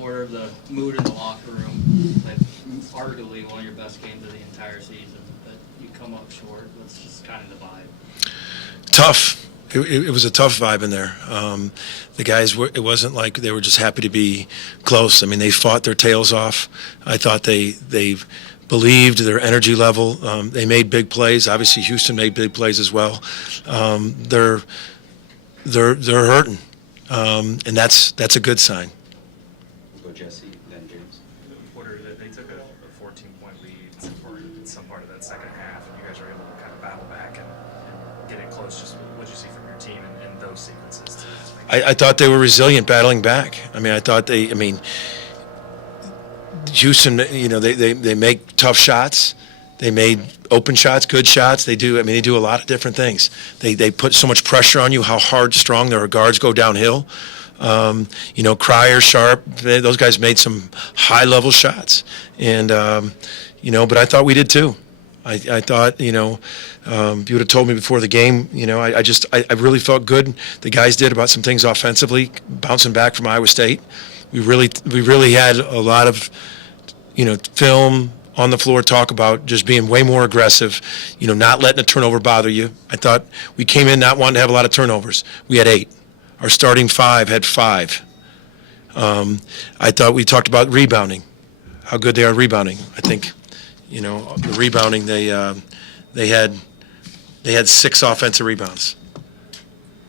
Porter, the mood in the locker room, like arguably one of your best games of the entire season, but you come up short. What's just kind of the vibe? Tough. It was a tough vibe in there. The guys it wasn't like they were just happy to be close. I mean, they fought their tails off. I thought they believed their energy level. They made big plays. Obviously, Houston made big plays as well. They're hurting, and that's a good sign. We'll go Jesse, then James. Porter, they took a 14-point lead for some part of that second half, and you guys were able to kind of battle back and get it close. Just what did you see from your team in those sequences? I thought they were resilient battling back. Houston, they make tough shots. They made open shots, good shots. They do a lot of different things. They put so much pressure on you, how hard, strong their guards go downhill. Cryer, Sharp, those guys made some high-level shots. And, but I thought we did too. I thought, you would have told me before the game, I really felt good. The guys did about some things offensively, bouncing back from Iowa State. We really had a lot of, film on the floor, talk about just being way more aggressive, not letting a turnover bother you. I thought we came in not wanting to have a lot of turnovers. We had 8. Our starting 5 had 5. I thought we talked about rebounding, how good they are rebounding. I think, the rebounding, they had 6 offensive rebounds.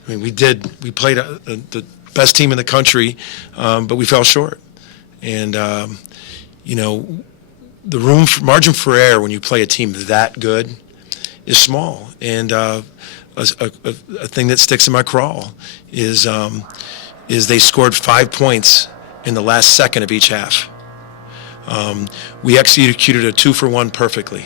I mean, we played the best team in the country, but we fell short. And, the margin for error when you play a team that good is small. And a thing that sticks in my craw is they scored 5 points in the last second of each half. We executed a 2-for-1 perfectly.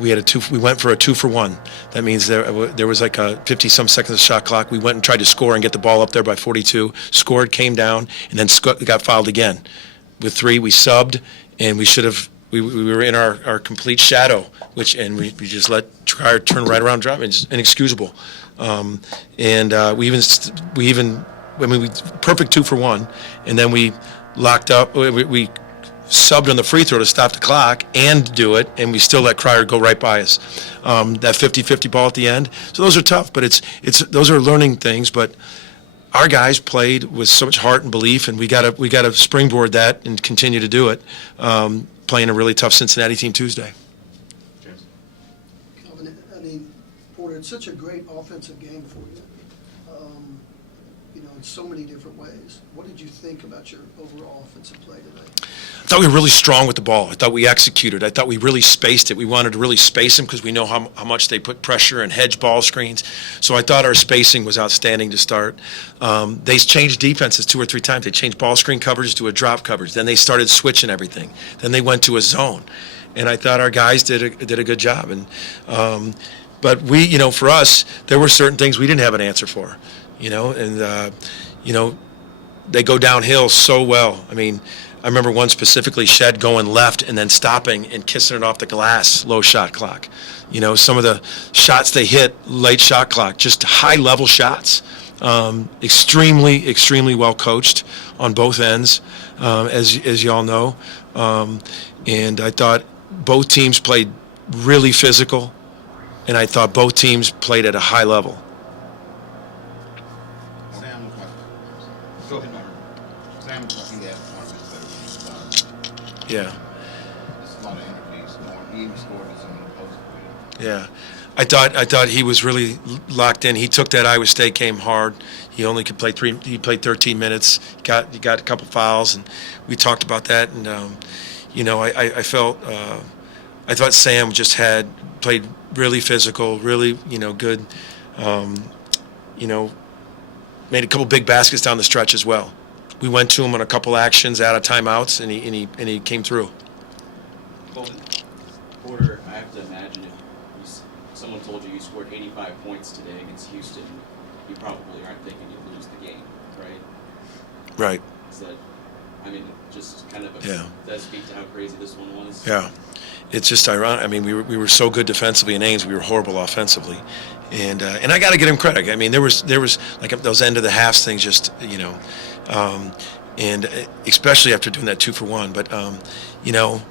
We went for a 2-for-1. That means there was like a 50-some seconds of shot clock. We went and tried to score and get the ball up there by 42. Scored, came down, and then got fouled again. With 3, we subbed, and we should have. We were in our complete shadow, we just let Cryer turn right around, drop. It's inexcusable. We perfect 2-for-1, and then we locked up. We subbed on the free throw to stop the clock and do it, and we still let Cryer go right by us. That 50-50 ball at the end. So those are tough, but those are learning things. But our guys played with so much heart and belief, and we got to springboard that and continue to do it. Playing a really tough Cincinnati team Tuesday. James. Calvin, Porter, it's such a great offensive game for you. In so many different ways. What did you think about your overall offensive play today? I thought we were really strong with the ball. I thought we executed. I thought we really spaced it. We wanted to really space them because we know how much they put pressure and hedge ball screens. So I thought our spacing was outstanding to start. They changed defenses 2 or 3 times. They changed ball screen coverage to a drop coverage. Then they started switching everything. Then they went to a zone. And I thought our guys did a good job. And but we, for us, there were certain things we didn't have an answer for. They go downhill so well. I mean, I remember one specifically, Shed going left and then stopping and kissing it off the glass, low shot clock. Some of the shots they hit, late shot clock, just high-level shots. Extremely, extremely well coached on both ends, as y'all know. And I thought both teams played really physical, and I thought both teams played at a high level. Sam, go ahead, Mark. Sam was lucky to have one of his better teams. Yeah. There's a lot of energy. He even scored his own post. Yeah. I thought he was really locked in. He took that Iowa State game hard. He only could play 3. He played 13 minutes. He got a couple fouls, and we talked about that. And I felt I thought Sam just played really physical, really good. Made a couple big baskets down the stretch as well. We went to him on a couple actions out of timeouts, and he came through. Porter, I have to imagine if someone told you scored 85 points today against Houston, you probably aren't thinking you'd lose the game, right? Right. Is that, just kind of yeah. Does speak to how crazy this one was? Yeah. It's just ironic. I mean, we were so good defensively in Ames, we were horrible offensively. And I got to give him credit. I mean, there was like those end of the halves things. Just and especially after doing that 2-for-1. But you know,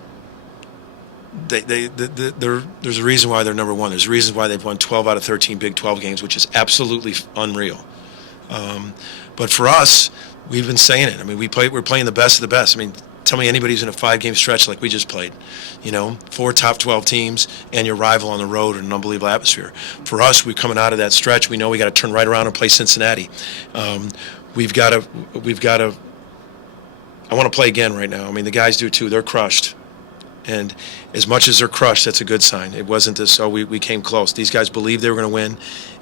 there's a reason why they're number one. There's a reason why they've won 12 out of 13 Big 12 games, which is absolutely unreal. But for us, we've been saying it. I mean, we're playing the best of the best. I mean, tell me anybody who's in a 5-game stretch like we just played. You know, 4 top 12 teams and your rival on the road in an unbelievable atmosphere. For us, we're coming out of that stretch. We know we got to turn right around and play Cincinnati. We've got to. I want to play again right now. I mean, the guys do too. They're crushed. And as much as they're crushed, that's a good sign. It wasn't this, oh, we came close. These guys believed they were going to win.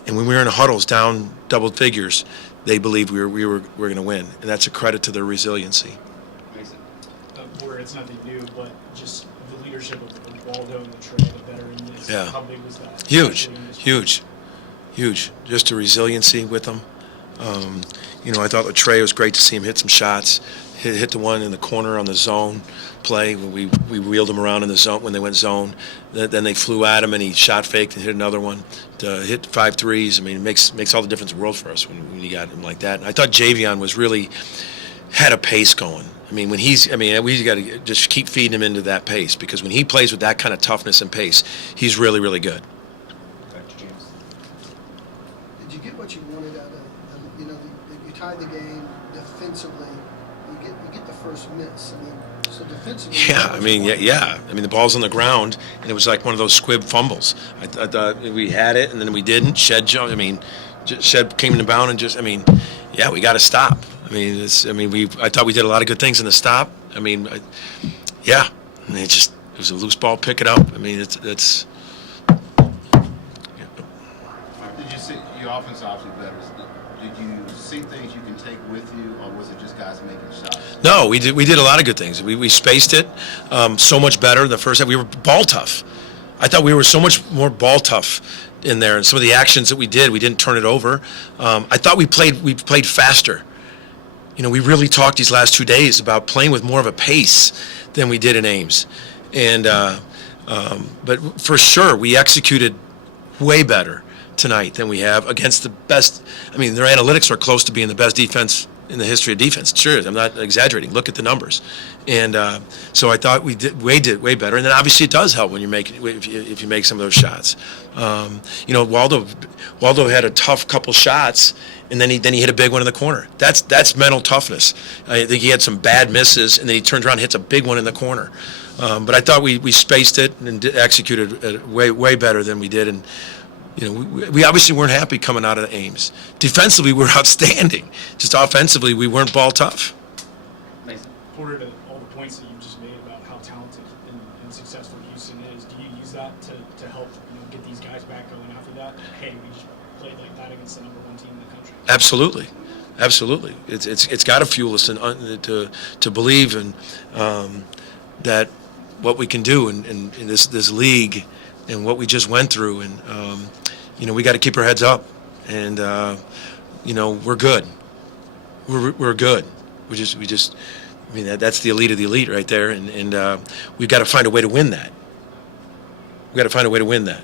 And when we were in huddles down double figures, they believed we were going to win. And that's a credit to their resiliency. Where it's nothing new, but just the leadership of Waldo and the Trey, the veterans. Yeah. How big was that? Huge. Just the resiliency with them. You know, I thought Trey was great to see him hit some shots. Hit the one in the corner on the zone play. We wheeled him around in the zone when they went zone. Then they flew at him and he shot faked and hit another one. To hit 5 threes. I mean, it makes all the difference in the world for us when you got him like that. And I thought Javion was really had a pace going. I mean, we got to just keep feeding him into that pace, because when he plays with that kind of toughness and pace, he's really, really good. Dr. James. Did you get what you wanted out of, you know, you tied the game defensively, you get the first miss. I mean, so defensively. Yeah, I mean, yeah. I mean, the ball's on the ground, and it was like one of those squib fumbles. I thought we had it, and then we didn't. Shed jumped. I mean, Shed came in the bound and just. I mean, yeah, we got to stop. I mean, I thought we did a lot of good things in the stop. I mean, yeah. I mean, it was a loose ball. Pick it up. I mean, it's. Did you see your offense obviously better? Did you see things you can take with you, or was it just guys making shots? No, we did a lot of good things. We spaced it so much better. The first half, we were ball tough. I thought we were so much more ball tough in there, and some of the actions that we didn't turn it over. I thought we played faster. You know, we really talked these last 2 days about playing with more of a pace than we did in Ames, and but for sure we executed way better tonight than we have against the best. I mean, their analytics are close to being the best defense in the history of defense. Sure, I'm not exaggerating. Look at the numbers, and so I thought we did way better. And then obviously it does help when you if you make some of those shots. You know, Waldo had a tough couple shots, and then he hit a big one in the corner. That's mental toughness. I think he had some bad misses, and then he turns around and hits a big one in the corner. But I thought we spaced it and executed way better than we did. And you know, we obviously weren't happy coming out of the Ames. Defensively, we were outstanding. Just offensively, we weren't ball tough. Mason. Porter, to all the points that you just made about how talented and successful Houston is, do you use that to help get these guys back going after that? Hey, we just played like that against the number 1 team in the country. Absolutely. It's got to fuel us to believe in that what we can do in this league and what we just went through, and you know, we got to keep our heads up, and you know, we're good. We're good. We just. I mean, that's the elite of the elite right there, and we've got to find a way to win that. We've got to find a way to win that,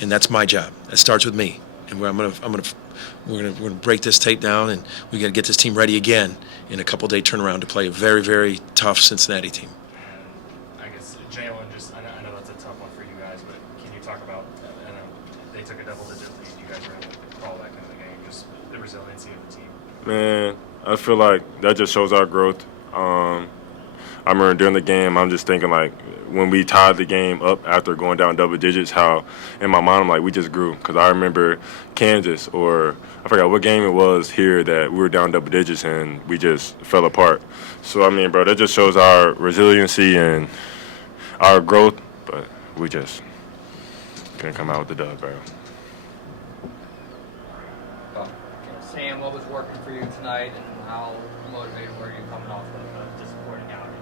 and that's my job. That starts with me, and we're gonna break this tape down, and we got to get this team ready again in a couple-day turnaround to play a very, very tough Cincinnati team. I guess Jalon, I know that's a tough one for you guys, but can you talk about, I know they took a double-digit lead, you guys were able to crawl back into the game, just the resiliency of the team? Man, I feel like that just shows our growth. I remember during the game, I'm just thinking, like, when we tied the game up after going down double digits, how in my mind I'm like, we just grew. Because I remember Kansas, or I forgot what game it was here, that we were down double digits and we just fell apart. So, I mean, bro, that just shows our resiliency and our growth, but we just couldn't come out with the dub, bro. Sam, what was working for you tonight, and how motivated were you coming off of a disappointing outing?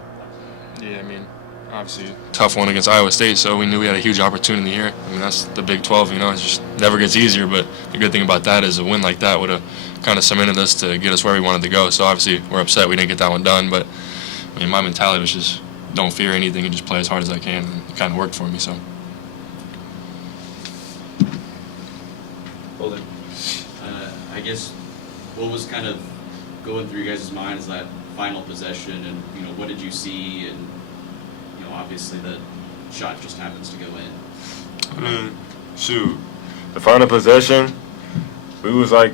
Yeah, I mean, obviously tough one against Iowa State, so we knew we had a huge opportunity here. I mean, that's the Big 12, you know, it just never gets easier, but the good thing about that is a win like that would have kind of cemented us to get us where we wanted to go. So obviously we're upset we didn't get that one done, but I mean, my mentality was just don't fear anything and just play as hard as I can, and it kind of worked for me, so. Well, I guess what was kind of going through you guys' minds that final possession, and you know, what did you see? And you know, obviously the shot just happens to go in. I mean, shoot, the final possession, we was like